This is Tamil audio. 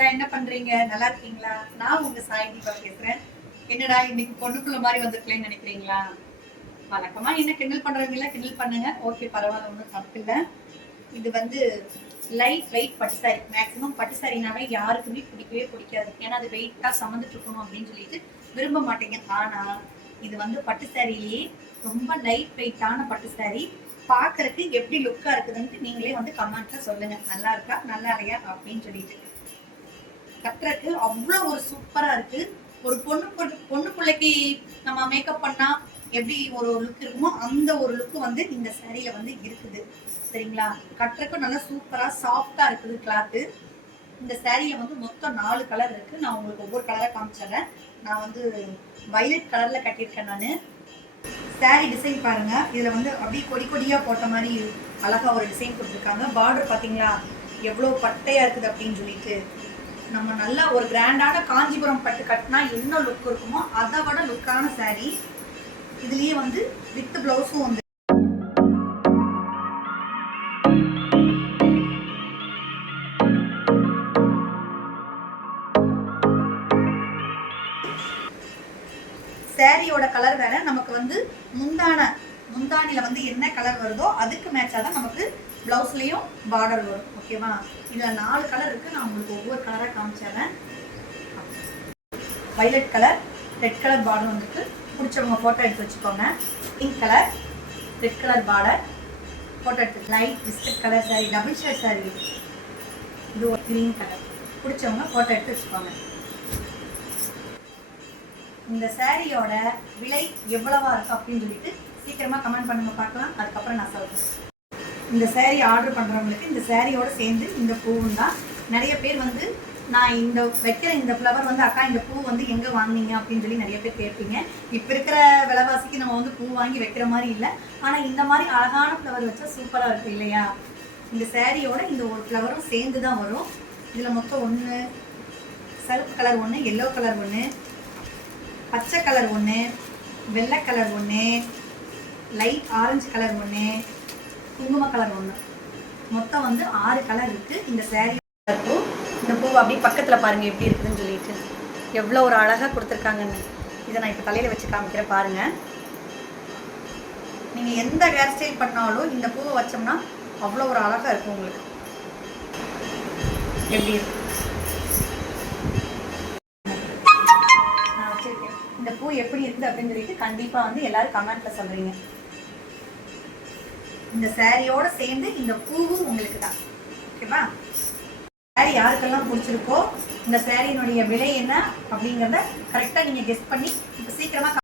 எல்லாம் என்ன பண்றீங்க? நல்லா இருக்கீங்களா? நான் உங்க சாய் தீபா பேசுறேன். என்னடா இன்னைக்கு பொண்ணுக்குள்ள மாதிரி வந்திருக்கேன்னு நினைக்கிறீங்களா? வழக்கமா என்ன கிண்டல் பண்றவங்கள கிண்டல் பண்ணுங்க. ஓகே, பரவாயில்ல, ஒன்றும் தப்பு இல்லை. இது வந்து லைட் வெயிட் பட்டு சாரி. மேக்சிமம் பட்டு சாரினாவே யாருக்குமே பிடிக்கவே பிடிக்காது. ஏன்னா அது வெயிட்டா சமந்துட்டு இருக்கணும் அப்படின்னு சொல்லிட்டு விரும்ப மாட்டேங்க. ஆனா இது வந்து பட்டு சாரிலேயே ரொம்ப லைட் வெயிட்டான பட்டு சாரி. பாக்குறதுக்கு எப்படி லுக்கா இருக்குதுன்னு நீங்களே வந்து கமெண்ட்ல சொல்லுங்க. நல்லா இருக்கா நல்லா இல்லையா அப்படின்னு சொல்லிட்டு. கட்டுறதுக்கு அவ்வளவு ஒரு சூப்பரா இருக்கு. ஒரு பொண்ணு பிள்ளைக்கு நம்ம மேக்கப் பண்ணா எப்படி ஒரு லுக் இருக்குமோ அந்த ஒரு லுக் வந்து இந்த சாரியில வந்து இருக்குது. சரிங்களா? கட்டுறதுக்கும் நல்லா சூப்பரா சாஃப்டா இருக்குது கிளாத்து. இந்த சாரியில வந்து மொத்தம் 4 கலர் இருக்கு. நான் உங்களுக்கு ஒவ்வொரு கலரா காமிச்சிடுறேன். நான் வந்து வயலட் கலர்ல கட்டியிருக்கேன். நான் சாரி டிசைன் பாருங்க. இதுல வந்து அப்படியே கொடி கொடியா போட்ட மாதிரி அழகா ஒரு டிசைன் கொடுத்துருக்காங்க. பார்டர் பாத்தீங்களா எவ்வளவு பட்டையா இருக்குது அப்படின்னு சொல்லிட்டு. நம்ம நல்லா ஒரு கிராண்டான காஞ்சிபுரம் பட்டு கட்டினா என்ன லுக் இருக்குமோ அதை விட லுக்கான சாரி. இதுலயே வந்து வித் பிளவுஸும் வந்து சாரியோட கலர் வேற. நமக்கு வந்து முந்தானில வந்து என்ன கலர் வருதோ அதுக்கு மேட்சா தான் நமக்கு பிளவுஸ்லயும் பார்டர் வரும். ஓகேவா? இதுல 4 கலர் இருக்கு. நான் உங்களுக்கு ஒவ்வொரு கலரா காமிச்சிடுறேன். Violet colour, red colour border வந்துருக்கு. பிடிச்சவங்க போட்டோ எடுத்து வச்சுக்கோங்க. Pink colour, red colour border photo எடுத்து. Light biscuit colour sari, double shade sari. இது ஒரு கிரீன் கலர். பிடிச்சவங்க போட்டோ எடுத்து வச்சுக்கோங்க. இந்த சாரியோட விலை எவ்வளவா இருக்கு அப்படின்னு சொல்லிட்டு சீக்கிரமா கமெண்ட் பண்ணுங்க பார்க்கலாம். அதுக்கப்புறம் நான் சொல்றேன். இந்த சாரி ஆர்டர் பண்றவங்களுக்கு இந்த சாரியோட சேர்ந்து இந்த பூவும் தான். நிறைய பேர் வந்து நான் இந்த வைக்கிற இந்த ஃப்ளவர் வந்து அக்கா இந்த பூ வந்து எங்க வாங்கினீங்க அப்படின்னு சொல்லி நிறைய பேர் கேட்பீங்க. இப்போ இருக்கிற விலைவாசிக்கு நம்ம வந்து பூ வாங்கி வைக்கிற மாதிரி இல்லை. ஆனா இந்த மாதிரி அழகான ஃப்ளவர் வச்சா சூப்பரா இருக்கு இல்லையா? இந்த சாரியோட இந்த ஒரு ஃப்ளவரும் சேர்ந்து தான் வரும். இதுல மொத்தம் 1 சல்ப் கலர் 1, எல்லோ கலர் 1, பச்சை கலர் 1, வெள்ளை கலர் 1, லைட் ஆரஞ்சு கலர் 1, குங்கும கலர் 1. மொத்தம் வந்து 6 கலர் இருக்கு இந்த சாரி. இந்த பூ அப்படியே பக்கத்துல பாருங்க எப்படி இருக்குதுன்னு சொல்லிட்டு. எவ்வளோ ஒரு அழகா கொடுத்துருக்காங்கன்னு. இதை நான் இப்போ தலையில வச்சு காமிக்கிறேன் பாருங்க. நீங்க எந்த ஹேர் ஸ்டைல் பண்ணாலும் இந்த பூவை வச்சோம்னா அவ்வளோ ஒரு அழகா இருக்கும் உங்களுக்கு. எப்படி இருக்கு? இந்த பூ எப்படி இருக்குது அப்படின்னு சொல்லிட்டு கண்டிப்பா வந்து எல்லாரும் கமெண்ட்ல சொல்றீங்க. இந்த சாரியோட சேர்ந்து இந்த பூவும் உங்களுக்கு தான். ஓகேவா? சாரி யாருக்கெல்லாம் பிடிச்சிருக்கோ இந்த சாரியினுடைய விலை என்ன அப்படிங்கிறத கரெக்டா நீங்க கெஸ் பண்ணி இப்போ சீக்கிரமா